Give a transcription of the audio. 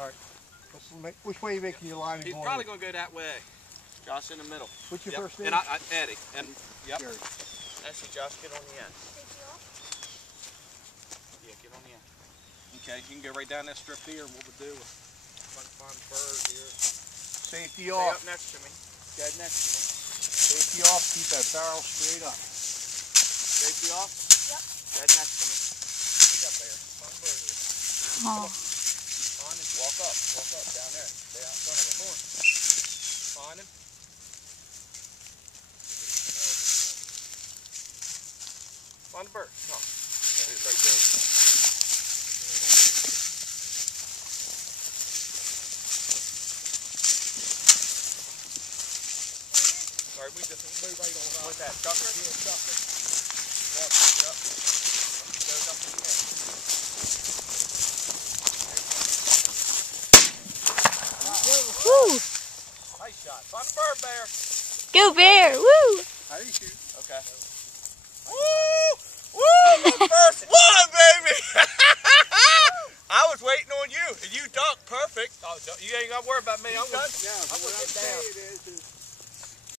All right. Which way are you making your line? He's probably going to go that way. Josh in the middle. What's your first name? And Eddie. And yep. Jerry. Actually, Josh, get on the end. Yeah, get on the end. Okay, you can go right down that strip here. What we'll do is find the bird here. Safety Stay off. up next to me. Dead next to me. Safety off. Keep that barrel straight up. Safety off. Yep. Dead next to me. Look up there. Find the bird here. Oh. Find him. Walk up. Walk up down there. Stay out in front of the horn. Find him. Find the bird. Come on. There, right there. Sorry, we just move right on up. What's that? Chucker? Yeah, chucker. Yep, yep. Goes up in the air. Woo! Nice shot. Find the bird, Bear. Go Bear! Woo! How do you shoot? Okay. Woo! Woo! The first one, baby! I was waiting on you, and you ducked perfect. Oh, you ain't got to worry about me. I'm going to Yeah, get what I'm down. saying is